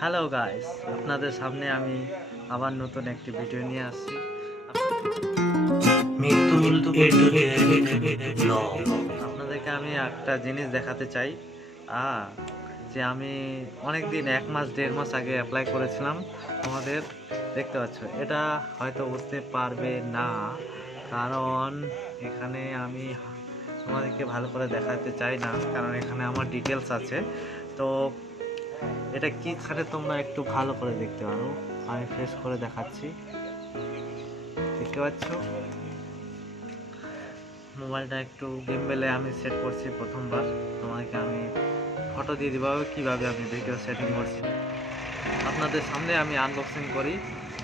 Hello guys, আপনাদের সামনে আমি আবার নতুন একটি ভিডিও নিয়ে আসছি। মিতুল ব্লগ। আপনাদেরকে আমি একটা জিনিস দেখাতে চাই যে আমি অনেক দিন 1 মাস 1.5 মাস আগে অ্যাপ্লাই করেছিলাম। তোমাদের দেখতে পাচ্ছ, এটা হয়তো বুঝতে পারবে না, কারণ এখানে আমি তোমাদেরকে ভালো করে দেখাতে চাই না, কারণ এখানে আমার ডিটেলস আছে। তো এটা কি ছাড়ে তোমরা একটু ভালো করে দেখতে পারো। আমি ফ্রেশ করে দেখাচ্ছি, দেখতে পাচ্ছ। মোবাইলটা একটু গিম্বেলে আমি সেট করছি প্রথমবার। তোমাদেরকে আমি ফটো দিয়ে দিব কীভাবে আমি ভিডিও সেটিং করছি। আপনাদের সামনে আমি আনবক্সিং করি,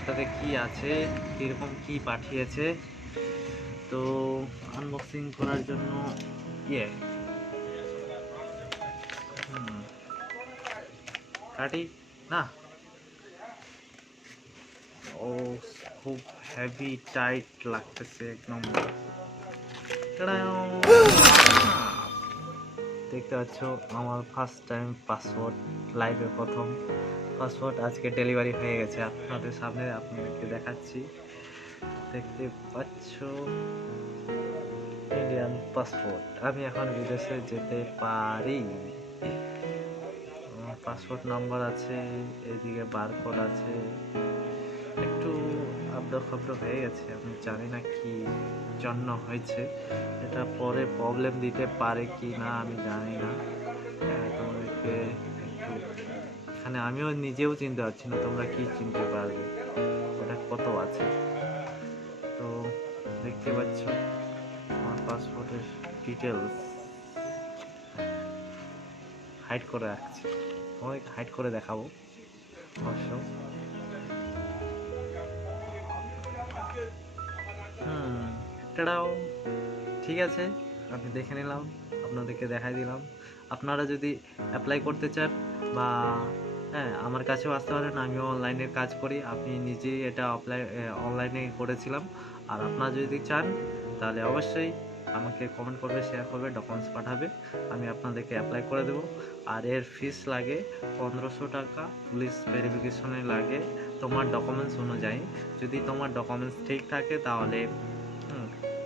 তাতে কি আছে, কীরকম কি পাঠিয়েছে। তো আনবক্সিং করার জন্য কাটি না, ও খুব হেভি টাইট লাগতেছে একদম। দেখতে পাচ্ছ আমার ফার্স্ট টাইম পাসওয়ার্ড, লাইভে প্রথম পাসওয়ার্ড আজকে ডেলিভারি হয়ে গেছে। আপনাদের সামনে আপনাদেরকে দেখাচ্ছি, দেখতে পাচ্ছ ইন্ডিয়ান পাসপোর্ট। আমি এখন বিদেশে যেতে পারি। পাসপোর্ট নাম্বার আছে, এদিকে বারকোড আছে। একটু আপডাউন ফাপডাউন হয়ে গেছে, আমি জানি না কি জন্য হয়েছে। এটা পরে প্রবলেম দিতে পারে কি না আমি জানি না। তোমাদেরকে একটু, এখানে আমিও নিজেও চিনতে পারছি না, তোমরা কি চিনতে পারবে ওটা কত আছে। তো দেখতে পাচ্ছ আমার পাসপোর্টের ডিটেলস হাইড করে রাখছি, তোমাকে হাইড করে দেখাবো অবশ্য। এটাও ঠিক আছে, আমি দেখে নিলাম, আপনাদেরকে দেখাই দিলাম। আপনারা যদি অ্যাপ্লাই করতে চান বা আমার কাছেও আসতে পারেন, আমিও অনলাইনের কাজ করি। আমি নিজেই এটা অনলাইনে করেছিলাম। আর আপনারা যদি চান তাহলে অবশ্যই আমাকে কমেন্ট করবে, শেয়ার করবে, ডকুমেন্টস পাঠাবে, আমি আপনাদেরকে অ্যাপ্লাই করে দেবো। আর এর ফিস লাগে 1500 টাকা, পুলিশ ভেরিফিকেশনে লাগে তোমার ডকুমেন্টস অনুযায়ী। যদি তোমার ডকুমেন্টস ঠিক থাকে তাহলে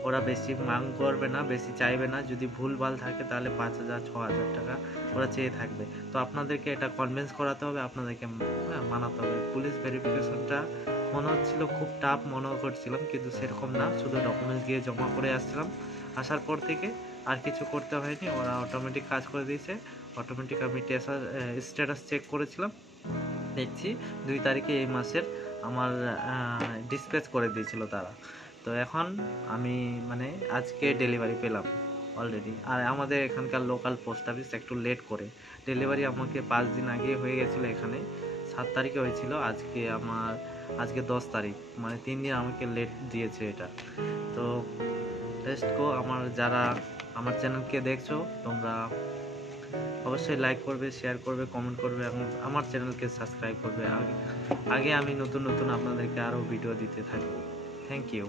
ওরা বেশি মাং করবে না, বেশি চাইবে না। যদি ভুলভাল থাকে তাহলে 5000 6000 টাকা ওরা চেয়ে থাকবে। তো আপনাদেরকে এটা কনভিন্স করাতে হবে, আপনাদেরকে মানাতে হবে। পুলিশ ভেরিফিকেশনটা মনে হচ্ছিল খুব টাফ মনে করছিলাম, কিন্তু সেরকম না। শুধু ডকুমেন্টস দিয়ে জমা করে আসছিলাম, আসার পর থেকে আর কিছু করতে হয়নি, ওরা অটোমেটিক কাজ করে দিয়েছে। অটোমেটিক আমি স্ট্যাটাস চেক করেছিলাম, দেখছি 2 তারিখে এই মাসের আমার ডিসপ্যাচ করে দিয়েছিল তারা। তো এখন আমি আজকে ডেলিভারি পেলাম অলরেডি। আর আমাদের এখানকার লোকাল পোস্ট অফিস একটু লেট করে ডেলিভারি, আমাকে 5 দিন আগে হয়ে গেছিলো। এখানে 7 তারিখে হয়েছিল, আজকে 10 তারিখ, 3 দিন আমাকে লেট দিয়েছে এটা। তো যারা আমার চ্যানেলকে দেখছো, তোমরা অবশ্যই লাইক করবে, শেয়ার করবে, কমেন্ট করবে এবং আমার চ্যানেলকে সাবস্ক্রাইব করবে। আগে আমি নতুন নতুন আপনাদেরকে আরও ভিডিও দিতে থাকবো। Thank you.